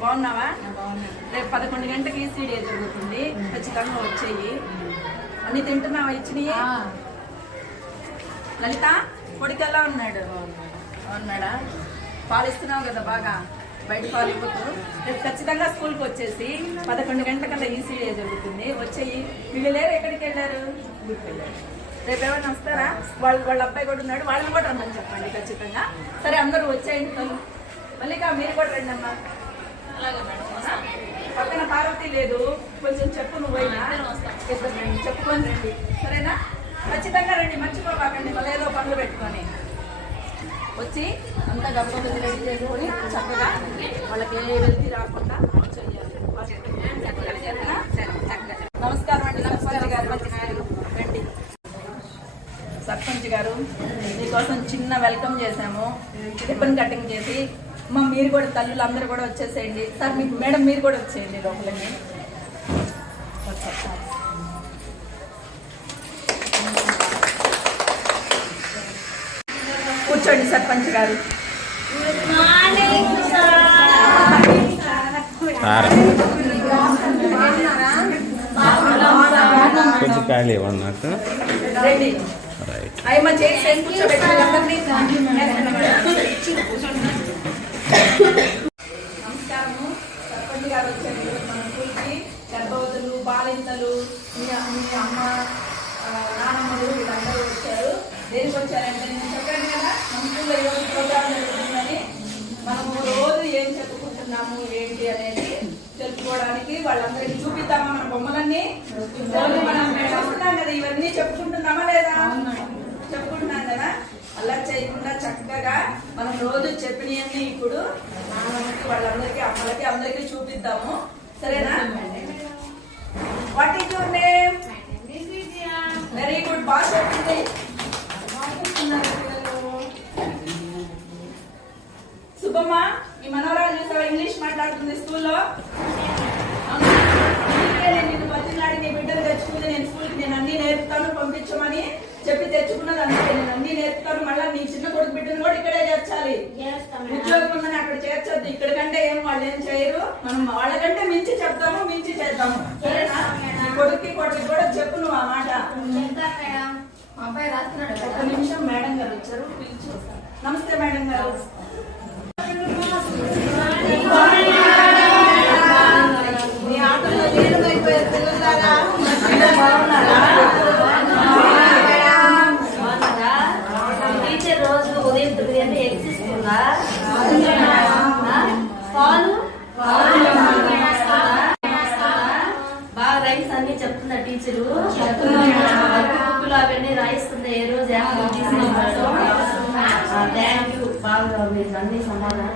బాగున్నావా? రేపు పదకొండు గంటకి ఈసీడీ జరుగుతుంది? ఖచ్చితంగా వచ్చేయి. అన్ని తింటున్నావా ఇచ్చినవి? లలిత కొడుకు ఎలా ఉన్నాడు? ఉన్నాడా పాలు ఇస్తున్నావు కదా బాగా. బయట పాలు ఇవ్వద్దు రేపు ఖచ్చితంగా స్కూల్కి వచ్చేసి పదకొండు గంటలకల్లా ఈసీడీ జరుగుతుంది? వచ్చేయి. వీళ్ళు లేరు ఎక్కడికి వెళ్ళారు? ఊరికి వెళ్ళారు. రేపు ఏమైనా వస్తారా? వాళ్ళు వాళ్ళ అబ్బాయి కూడా ఉన్నాడు. వాళ్ళని కూడా రమ్మని చెప్పండి ఖచ్చితంగా. సరే అందరూ వచ్చేయండి. తను మల్లిక మీరు కూడా రండి అమ్మా పక్కన పార్వతి లేదు కొంచెం చెప్పు నువ్వు పోయినా ఇద్దరు రండి చెప్పుకొని రండి. సరేనా? ఖచ్చితంగా రండి మర్చిపోబాకండి మళ్ళీ ఏదో పనులు పెట్టుకొని. వచ్చి అంతా గబ్బలు రెడీ చేసుకొని చక్కగా వాళ్ళకి ఏ వెళ్తి రాకుండా? నమస్కారం అండి సర్పంచ్ గారు. రండి. సర్పంచ్ గారు మీకోసం చిన్న వెల్కమ్ చేశాము. రిబ్బన్ కటింగ్ చేసి మా మీరు కూడా తల్లులు అందరూ కూడా వచ్చేసేయండి. సార్ మీకు మేడం మీరు కూడా వచ్చేయండి లోపలికి. కూర్చోండి సర్పంచ్ గారు. సారా. కొంచెం ఖాళీ ఇవ్వండి నాకు రైట్ అయ్యమ్మ చేసి కూర్చోబెట్టండి అందరినీ. నమస్కారము. సర్పంచ్ గారు వచ్చారు మన స్కూల్కి గర్భవతులు బాలింతలు మీ అమ్మ నానమ్మలు వీళ్ళందరూ వచ్చారు. దేనికి వచ్చారంటే నేను చెప్పాను కదా మన స్కూల్లో ఈరోజు ప్రోగ్రామ్ జరుగుతుందని. మనము రోజు ఏం చెప్పుకుంటున్నాము ఏంటి అనేది తెలుసుకోవడానికి వాళ్ళందరికీ చూపిద్దామా మన బొమ్మలన్నీ? మనం చూస్తున్నాం కదా ఇవన్నీ చెప్పుకుంటున్నామా లేదా? చెప్పుకుంటున్నాం కదా? అలా చేయకుండా చక్కగా మనం రోజు చెప్పినవన్నీ ఇప్పుడు నాన్నమ్మకి వాళ్ళందరికీ అమ్మలకి అందరికీ చూపిద్దాము. సరేనా? What is your name very good బాగా చెప్పింది సుబ్బమ్మ మీ మనవరాలు చూసావా? ఇంగ్లీష్ మాట్లాడుతుంది స్కూల్లో. నేను నిన్ను బతిలాడి నీ బిడ్డలు తెచ్చుకుంది. నేను స్కూల్కి నేను అన్ని నేర్పుతాను పంపించమని చెప్పి తెచ్చుకున్నది అందుకే నేను అన్ని నేర్పుతాను. మళ్ళీ నీ చిన్న కొడుకు బిడ్డను కూడా ఇక్కడే చేర్చాలి. ఉద్యోగం ఉందని అక్కడ చేర్చొద్దు. ఇక్కడ కంటే ఏం వాళ్ళు ఏం చేయరు. మనం వాళ్ళకంటే మించి చెప్తాము మించి చేద్దాము. సరేనా? నీ కొడుక్కి కొడుకు కూడా చెప్పు నువ్వు ఆ మాట. ఒక్క నిమిషం మేడం గారు వచ్చారు. నమస్తే మేడం గారు మీ ఆటల్లో లీనమైపోయారు పిల్లలారా అందరూ బాగున్నారా టీచర్ రోజు ఉదయం తొమ్మిది అంటే ఎగ్స్ ఇస్తుందా పాలు బాగా రైస్ అన్ని చెప్తుందా టీచరు. బుక్కులు అవన్నీ రాయిస్తుంది ఏ రోజు? థ్యాంక్ యూ బాగా మీరు అన్ని సమాధానం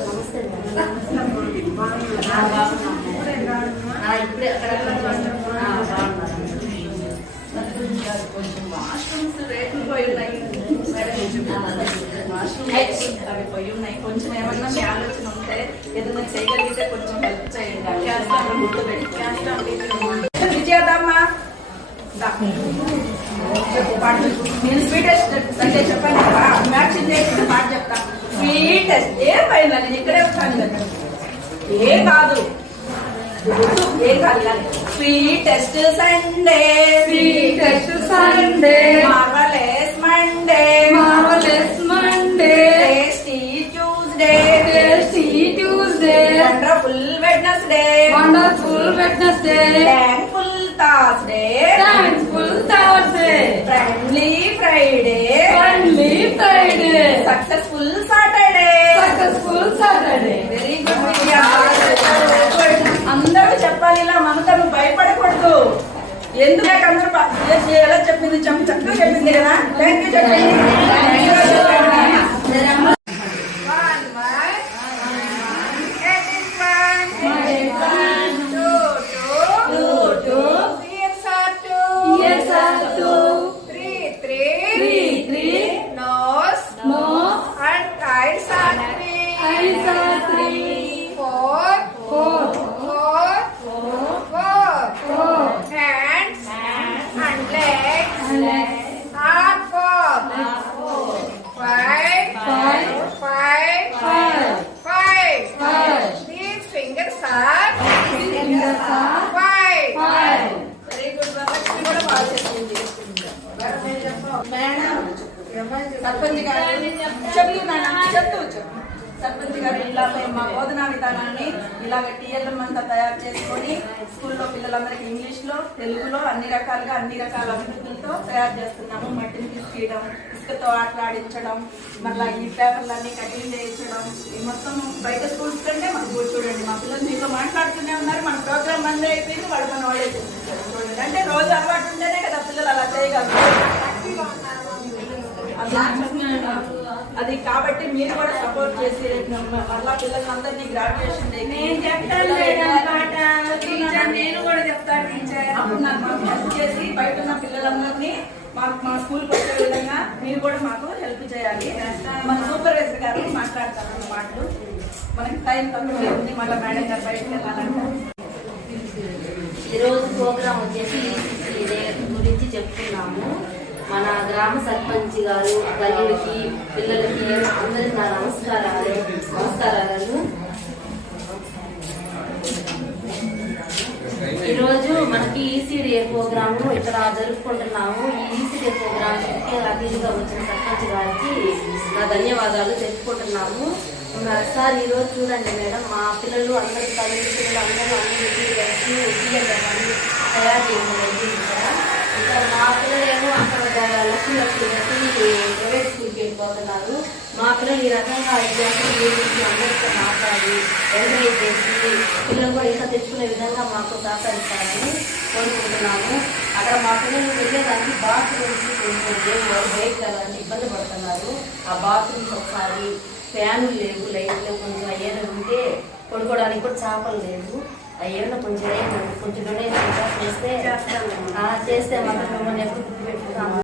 నమస్తే ఇప్పుడే అక్కడ కొంచెం వాష్రూమ్స్ రేట్లు పోయి ఉన్నాయి. వాష్రూమ్స్ అవి పోయి ఉన్నాయి. కొంచెం ఏమన్నా మీ ఆలోచన ఉంటే ఏదైనా చేయగలిగితే కొంచెం హెల్ప్ చేయండి. చేస్తాను. గుర్తు పెట్టి విజయదమ్మా. నేను స్వీటెస్ట్ అంటే చెప్పాను కదా మ్యాచింగ్ చేసిన పాట చెప్తా. స్వీటెస్ట్ ఏ పైన నేను ఇక్కడే కదా ఏ కాదు. Sweetest Sunday Sweetest Sunday, marvellous Monday marvelous Monday, tasty Tuesday tasty Tuesday, wonderful Wednesday wonderful Wednesday, thankful Thursday thankful Thursday, friendly Friday friendly Friday, successful ఎందుకంటే అందరూ ఎలా చెప్పింది చక్కగా చెప్పింది కదా. థ్యాంక్ యూ చెప్పింది five, five, five, five, five, five. These fingers are fingers are five, five. Very good. Lakshmi కూడా బాగా చెప్పింది. మేడం చెప్పండి చెప్పండి మేడం చెప్పు చెప్పు సర్పంచ్ గారు ఇట్లా మేము మా బోధనా విధానాన్ని ఇలాగ టీఎల్ఎం అంతా తయారు చేసుకొని స్కూల్లో పిల్లలందరికీ ఇంగ్లీష్లో తెలుగులో అన్ని రకాలుగా అన్ని రకాల అభివృద్ధులతో తయారు చేస్తున్నాము. మట్టిని తీసుకెయడం ఇసుకతో ఆటలాడించడం మళ్ళీ ఈ పేపర్లన్నీ కటింగ్ చేయించడం. ఈ మొత్తం బయట స్కూల్స్ కంటే మనకు చూడండి మా పిల్లలు మీతో మాట్లాడుతూనే ఉన్నారు. మన ప్రోగ్రామ్ అందరూ అయిపోయింది. వాళ్ళు మన వాళ్ళే చేస్తున్నారు చూడండి అంటే రోజు అలవాటు ఉంటేనే కదా పిల్లలు అలా చేయగలరు అది కాబట్టి మీరు కూడా సపోర్ట్ చేసి మళ్ళా పిల్లలందరినీ గ్రాడ్యుయేషన్ నేను చెప్తాను. టీచర్ నేను కూడా చెప్తాను టీచర్. అప్పుడు నాకు మాకు హెల్ప్ చేసి బయట ఉన్న పిల్లలందరినీ మాకు మా స్కూల్ వచ్చే విధంగా మీరు కూడా మాకు హెల్ప్ చేయాలి. మన సూపర్వైజర్ గారు మాట్లాడతారు రెండు మాటలు. మనకి టైం తక్కువ ఉంది మళ్ళీ మేడం గారు బయటకు వెళ్ళాలంటే. ఈ రోజు ప్రోగ్రామ్ వచ్చేసి గురించి చెప్తున్నాము. మన గ్రామ సర్పంచ్ గారు తల్లికి పిల్లలకి అందరికి నా నమస్కారాలు. నమస్కారాలను ఈరోజు మనకి ఈసీడీఏ ప్రోగ్రామ్ ఇక్కడ జరుపుకుంటున్నాము. ఈ ఈసీడీఏ ప్రోగ్రామ్ ముఖ్య అతిథిగా వచ్చిన సర్పంచ్ గారికి నా ధన్యవాదాలు తెలుపుకుంటున్నాము. సార్ ఈరోజు చూడండి మేడం మా పిల్లలు అందరి తల్లి పిల్లలు అందరూ అందరికీ అన్ని తయారు చేయడం మా పిల్లలేమో అక్కడ లక్ష్మీ లక్ష్మి ప్రైవేట్ స్కూల్కి వెళ్ళిపోతున్నారు మా పిల్లలు ఈ రకంగా ఎగ్జామ్స్ గురించి అందరితో మాట్లాడి ఎంకరేజ్ చేసి పిల్లలు కూడా ఇంకా తెచ్చుకునే విధంగా మాకు సహకరిస్తారని కోరుకుంటున్నాము అక్కడ మా పిల్లలు వెళ్ళేదానికి బాత్రూమ్స్ కొంచెం బయట వెళ్ళాలని ఇబ్బంది పడుతున్నారు ఆ బాత్రూమ్స్ ఒకసారి ఫ్యాన్లు లేవు లైట్లు కొంచెం ఏదైనా ఉంటే పడుకోవడానికి కూడా చేపలు లేవు అయ్యేళ్ళు కొంచెం కొంచెం డొనేషన్ చేస్తే ఆ, చేస్తే మాకు మిమ్మల్ని ఎప్పుడు గుర్తుపెట్టుకుంటాము